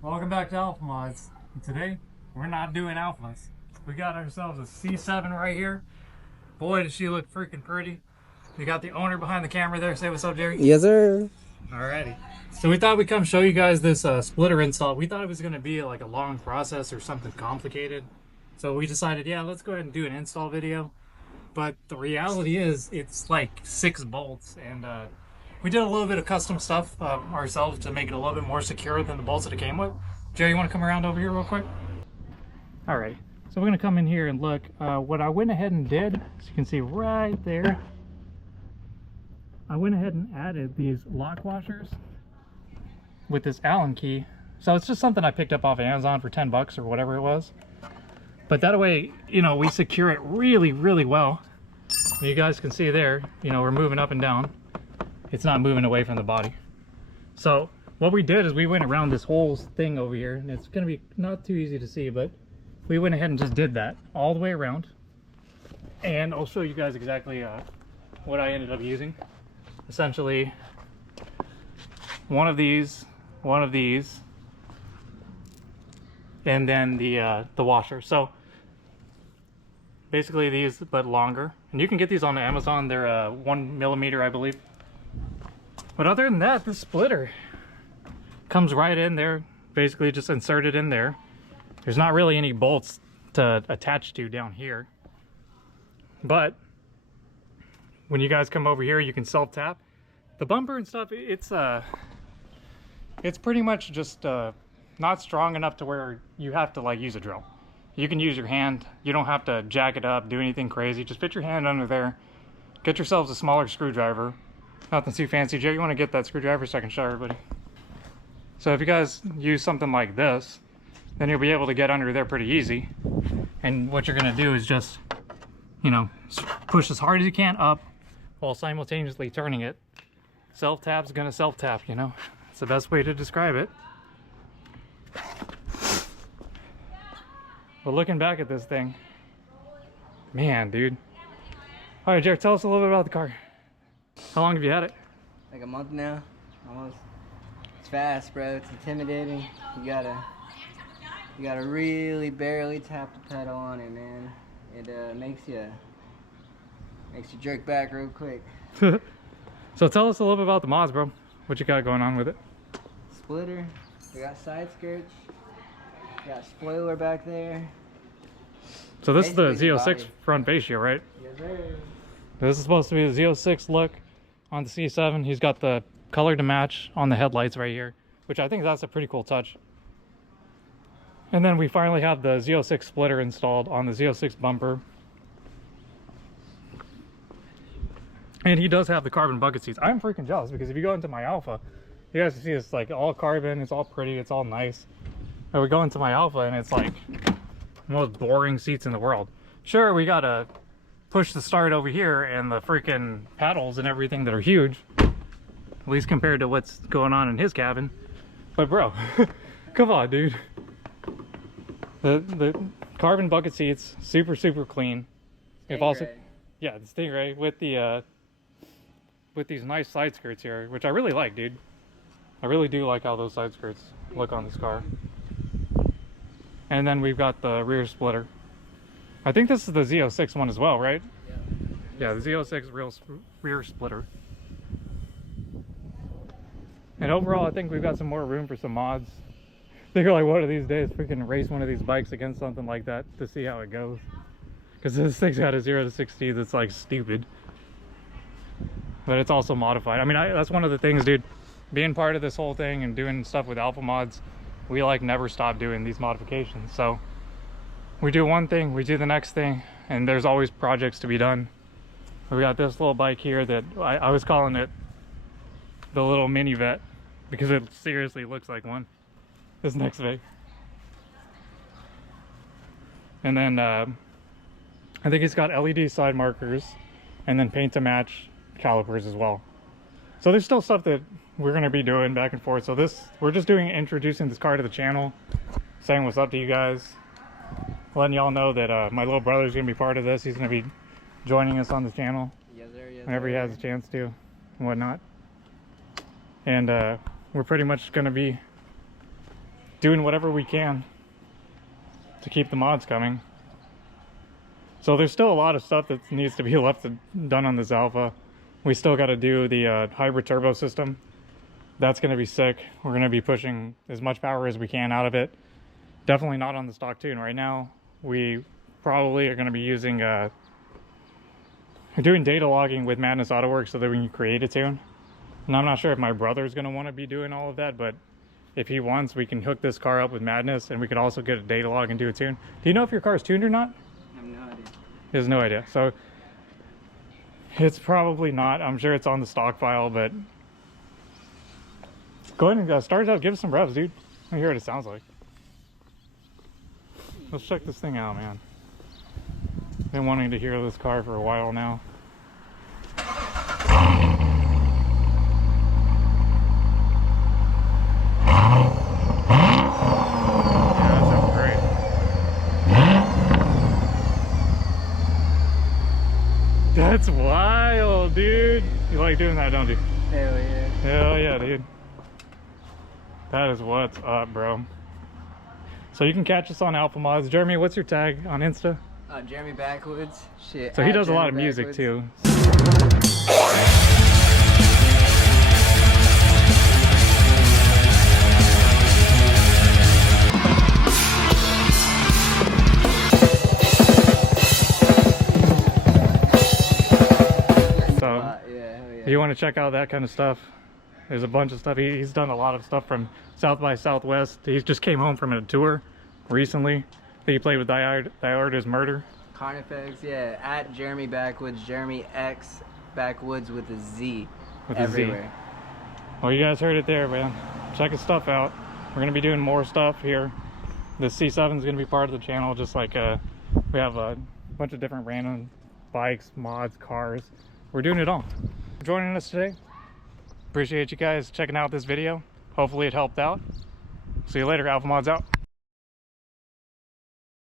Welcome back to Alpha Mods. And today, we're not doing alphas. We got ourselves a C7 right here. Boy, does she look freaking pretty. We got the owner behind the camera there. Say what's up, Jerry. Yes, sir. Alrighty. So we thought we'd come show you guys this splitter install. We thought it was going to be like a long process or something complicated. So we decided, yeah, let's go ahead and do an install video. But the reality is, it's like 6 bolts, and we did a little bit of custom stuff ourselves to make it a little bit more secure than the bolts that it came with. Jerry, you want to come around over here real quick? Alright, so we're going to come in here and look. What I went ahead and did, as you can see right there, I went ahead and added these lock washers with this Allen key. So it's just something I picked up off of Amazon for 10 bucks or whatever it was. But that way, you know, we secure it really, really well. You guys can see there, you know, we're moving up and down. It's not moving away from the body. So what we did is we went around this whole thing over here, and it's going to be not too easy to see, but we went ahead and just did that all the way around. And I'll show you guys exactly what I ended up using. Essentially, one of these, and then the washer. So basically these, but longer. And you can get these on Amazon. They're 1mm, I believe. But other than that, the splitter comes right in there, basically just inserted in there. There's not really any bolts to attach to down here. But when you guys come over here, you can self-tap. The bumper and stuff, it's pretty much just not strong enough to where you have to like use a drill. You can use your hand. You don't have to jack it up, do anything crazy. Just fit your hand under there. Get yourselves a smaller screwdriver. Nothing too fancy. Joe, you want to get that screwdriver so I can show everybody? So if you guys use something like this, then you'll be able to get under there pretty easy. And what you're going to do is just, you know, push as hard as you can up while simultaneously turning it. Self-tap's going to self-tap, you know. It's the best way to describe it. But looking back at this thing, man, dude. All right, Jared, tell us a little bit about the car. How long have you had it? Like a month now, almost. It's fast, bro. It's intimidating. You gotta really barely tap the pedal on it, man. It makes you jerk back real quick. So tell us a little bit about the mods, bro. What you got going on with it? Splitter. We got side skirts. We got spoiler back there. So this is the Z06 front base shield, right? Yes, sir. This is supposed to be the Z06 look on the C7. He's got the color to match on the headlights right here, which I think that's a pretty cool touch. And then we finally have the Z06 splitter installed on the Z06 bumper. And he does have the carbon bucket seats. I'm freaking jealous because if you go into my Alpha, you guys can see it's like all carbon, it's all pretty, it's all nice. And we go into my Alpha and it's like the most boring seats in the world. Sure, we gotta push the start over here and the freaking paddles and everything that are huge, at least compared to what's going on in his cabin. But bro, come on, dude. The carbon bucket seats, super clean. If also, yeah, the Stingray with the with these nice side skirts here, which I really like, dude. I really do like how those side skirts look on this car. And then we've got the rear splitter. I think this is the Z06 one as well, right? Yeah, the Z06 rear splitter. And overall, I think we've got some more room for some mods. I think like one of these days, freaking race one of these bikes against something like that to see how it goes. Because this thing's got a 0 to 60 that's like stupid. But it's also modified. I mean, that's one of the things, dude. Being part of this whole thing and doing stuff with Alpha Mods, we like never stop doing these modifications. So we do one thing, we do the next thing, and there's always projects to be done. We got this little bike here that I was calling it the little mini vette because it seriously looks like one. This next thing. And then I think it's got LED side markers and then paint to match calipers as well. So there's still stuff that we're going to be doing back and forth. So we're just introducing this car to the channel, saying what's up to you guys, letting y'all know that my little brother's going to be part of this. He's going to be joining us on the channel whenever he has a chance to and whatnot. And we're pretty much going to be doing whatever we can to keep the mods coming. So there's still a lot of stuff that needs to be done on this Alpha. We still got to do the hybrid turbo system. That's going to be sick. We're going to be pushing as much power as we can out of it. Definitely not on the stock tune right now. We probably are going to be using we're doing data logging with Madness AutoWorks so that we can create a tune. And I'm not sure if my brother's going to want to be doing all of that, but if he wants, we can hook this car up with Madness, and we could also get a data log and do a tune. Do you know if your car's tuned or not? I have no idea. He has no idea. So it's probably not. I'm sure it's on the stock file, but go ahead and start it up. Give us some revs, dude. Let me hear what it sounds like. Let's check this thing out, man. Been wanting to hear this car for a while now. That's wild, dude. You like doing that, don't you? Hell yeah. Hell yeah, dude. That is what's up, bro. So you can catch us on Alpha Mods. Jeremy, what's your tag on Insta? Jeremy Backwoods. Shit. So he does a lot of music too. If you want to check out that kind of stuff, there's a bunch of stuff. He's done a lot of stuff from South by Southwest. He just came home from a tour recently. I think he played with Diarda's Murder. Carnifex, yeah. At Jeremy Backwoods, Jeremy X Backwoods with a Z. With everywhere. A Z. Well, you guys heard it there, man. Check his stuff out. We're going to be doing more stuff here. The C7 is going to be part of the channel, just like we have a bunch of different random bikes, mods, cars. We're doing it all. For joining us today. Appreciate you guys checking out this video. Hopefully it helped out. See you later. Alpha Mods out.